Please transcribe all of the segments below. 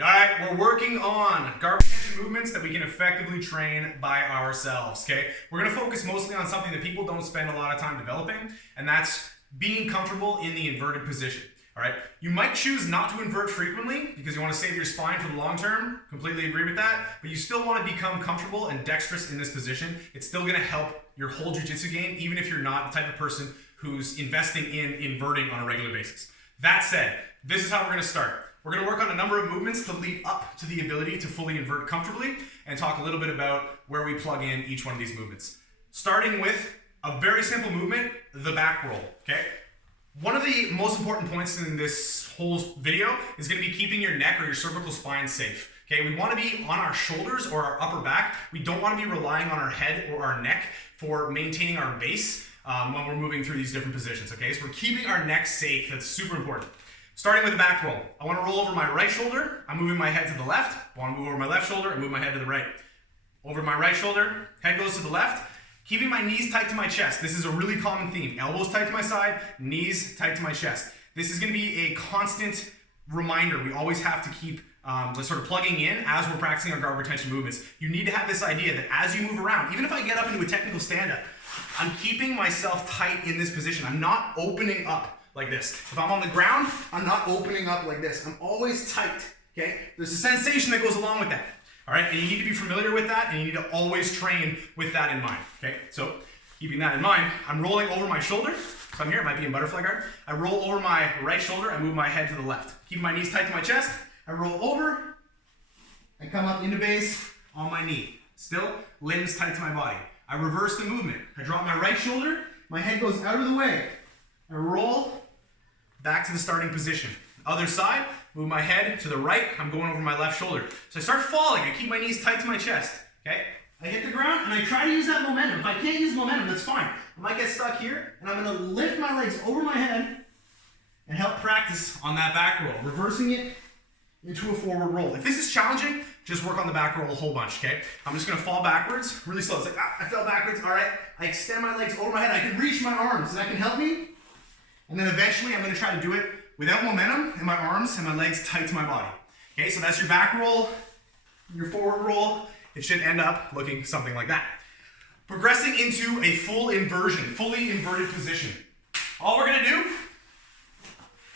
All right, we're working on guard retention movements that we can effectively train by ourselves, okay? We're gonna focus mostly on something that people don't spend a lot of time developing, and that's being comfortable in the inverted position, all right? You might choose not to invert frequently because you wanna save your spine for the long term, completely agree with that, but you still wanna become comfortable and dexterous in this position. It's still gonna help your whole jiu-jitsu game, even if you're not the type of person who's investing in inverting on a regular basis. That said, this is how we're gonna start. We're going to work on a number of movements to lead up to the ability to fully invert comfortably and talk a little bit about where we plug in each one of these movements. Starting with a very simple movement, the back roll, okay? One of the most important points in this whole video is going to be keeping your neck or your cervical spine safe. Okay, we want to be on our shoulders or our upper back. We don't want to be relying on our head or our neck for maintaining our base when we're moving through these different positions, okay? So we're keeping our neck safe. That's super important. Starting with the back roll. I want to roll over my right shoulder. I'm moving my head to the left. I want to move over my left shoulder and move my head to the right. Over my right shoulder, head goes to the left. Keeping my knees tight to my chest. This is a really common theme. Elbows tight to my side, knees tight to my chest. This is going to be a constant reminder. We always have to keep sort of plugging in as we're practicing our guard retention movements. You need to have this idea that as you move around, even if I get up into a technical stand-up, I'm keeping myself tight in this position. I'm not opening up like this. If I'm on the ground, I'm not opening up like this. I'm always tight, okay? There's a sensation that goes along with that, all right? And you need to be familiar with that, and you need to always train with that in mind, okay? So keeping that in mind, I'm rolling over my shoulder. So I'm here, it might be in butterfly guard. I roll over my right shoulder, I move my head to the left. Keep my knees tight to my chest. I roll over, I come up into base on my knee. Still, limbs tight to my body. I reverse the movement. I drop my right shoulder, my head goes out of the way. I roll back to the starting position. Other side, move my head to the right, I'm going over my left shoulder. So I start falling, I keep my knees tight to my chest, okay? I hit the ground and I try to use that momentum. If I can't use momentum, that's fine. I might get stuck here and I'm gonna lift my legs over my head and help practice on that back roll, reversing it into a forward roll. If this is challenging, just work on the back roll a whole bunch, okay? I'm just gonna fall backwards, really slow. It's like, I fell backwards, all right. I extend my legs over my head. I can reach my arms, so that can help me. And then eventually I'm going to try to do it without momentum and my arms and my legs tight to my body. Okay, so that's your back roll, your forward roll. It should end up looking something like that. Progressing into a full inversion, fully inverted position. All we're going to do,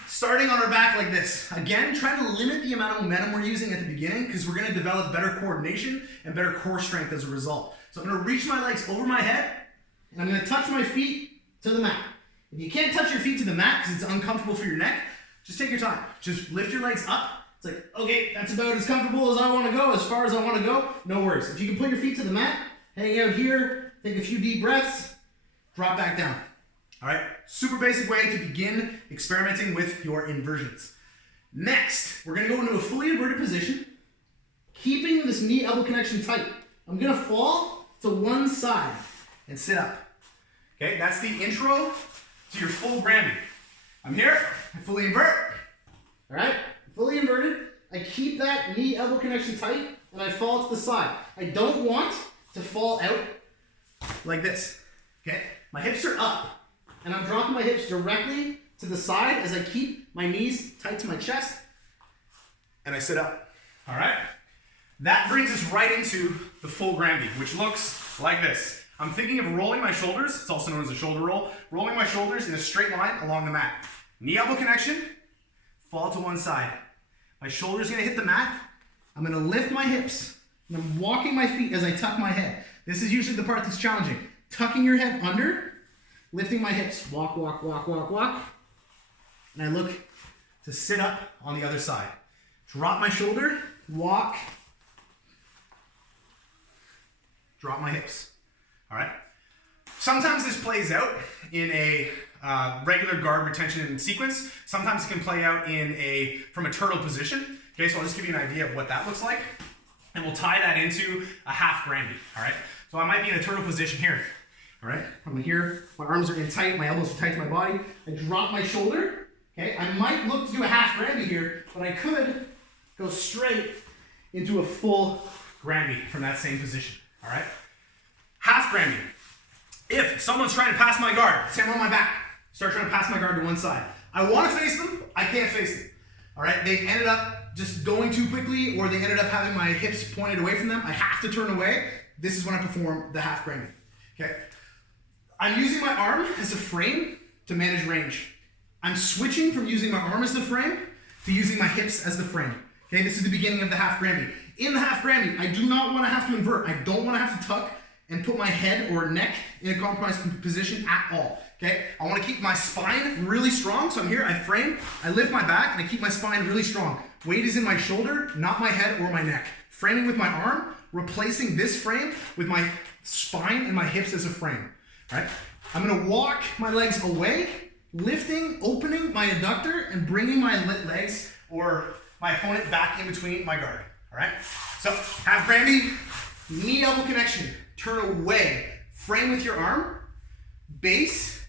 starting on our back like this. Again, try to limit the amount of momentum we're using at the beginning because we're going to develop better coordination and better core strength as a result. So I'm going to reach my legs over my head and I'm going to touch my feet to the mat. If you can't touch your feet to the mat because it's uncomfortable for your neck, just take your time. Just lift your legs up. It's like, okay, that's about as comfortable as I want to go, as far as I want to go. No worries. If you can put your feet to the mat, hang out here, take a few deep breaths, drop back down. All right, super basic way to begin experimenting with your inversions. Next, we're going to go into a fully inverted position, keeping this knee-elbow connection tight. I'm going to fall to one side and sit up. Okay, that's the intro to your full Granby. I'm here, I fully invert, all right? Fully inverted, I keep that knee-elbow connection tight, and I fall to the side. I don't want to fall out like this, okay? My hips are up, and I'm dropping my hips directly to the side as I keep my knees tight to my chest, and I sit up, all right? That brings us right into the full Granby, which looks like this. I'm thinking of rolling my shoulders, it's also known as a shoulder roll, rolling my shoulders in a straight line along the mat. Knee-elbow connection, fall to one side. My shoulder's gonna hit the mat, I'm gonna lift my hips, and I'm walking my feet as I tuck my head. This is usually the part that's challenging. Tucking your head under, lifting my hips, walk, walk, walk, walk, walk, and I look to sit up on the other side. Drop my shoulder, walk, drop my hips. All right. Sometimes this plays out in a regular guard retention sequence. Sometimes it can play out from a turtle position. Okay, so I'll just give you an idea of what that looks like, and we'll tie that into a half Granby. All right. So I might be in a turtle position here. All right. I'm here. My arms are in tight. My elbows are tight to my body. I drop my shoulder. Okay. I might look to do a half Granby here, but I could go straight into a full Granby from that same position. All right. Half Granby. If someone's trying to pass my guard, say I'm on my back, start trying to pass my guard to one side. I want to face them, I can't face them. All right, they've ended up just going too quickly, or they ended up having my hips pointed away from them, I have to turn away. This is when I perform the half Granby. Okay. I'm using my arm as a frame to manage range. I'm switching from using my arm as the frame to using my hips as the frame. Okay, this is the beginning of the half Granby. In the half Granby, I do not want to have to invert. I don't want to have to tuck and put my head or neck in a compromised position at all. Okay, I want to keep my spine really strong. So I'm here, I frame, I lift my back, and I keep my spine really strong. Weight is in my shoulder, not my head or my neck. Framing with my arm, replacing this frame with my spine and my hips as a frame. All right, I'm gonna walk my legs away, lifting, opening my adductor, and bringing my legs or my opponent back in between my guard. All right, so half Granby, knee elbow connection, turn away, frame with your arm, base,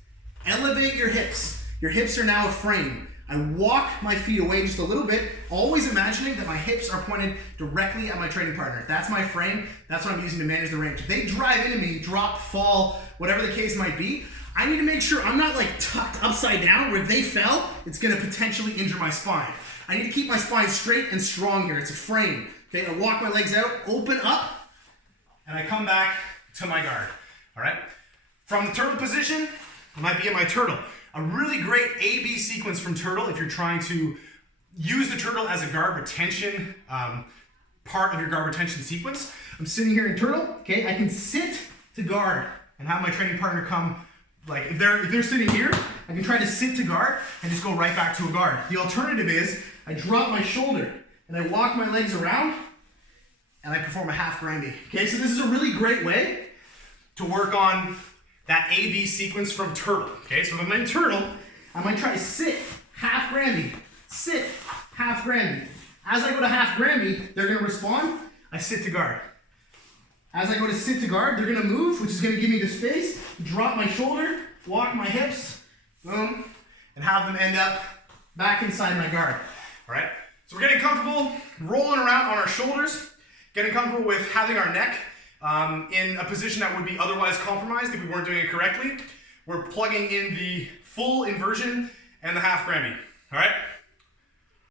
elevate your hips. Your hips are now a frame. I walk my feet away just a little bit, always imagining that my hips are pointed directly at my training partner. That's my frame. That's what I'm using to manage the range. If they drive into me, drop, fall, whatever the case might be, I need to make sure I'm not like tucked upside down where if they fell, it's gonna potentially injure my spine. I need to keep my spine straight and strong here. It's a frame. Okay, I walk my legs out, open up, and I come back to my guard. All right? From the turtle position, I might be in my turtle. A really great A-B sequence from turtle if you're trying to use the turtle as a guard retention, part of your guard retention sequence. I'm sitting here in turtle, okay? I can sit to guard and have my training partner come, like if they're sitting here, I can try to sit to guard and just go right back to a guard. The alternative is I drop my shoulder and I walk my legs around and I perform a half Granby. Okay, so this is a really great way to work on that A-B sequence from turtle. Okay, so if I'm in turtle, I might try to sit, half Granby, sit, half Granby. As I go to half Granby, they're gonna respond, I sit to guard. As I go to sit to guard, they're gonna move, which is gonna give me the space, drop my shoulder, walk my hips, boom, and have them end up back inside my guard. All right, so we're getting comfortable rolling around on our shoulders, getting comfortable with having our neck in a position that would be otherwise compromised if we weren't doing it correctly. We're plugging in the full inversion and the half Granby, all right?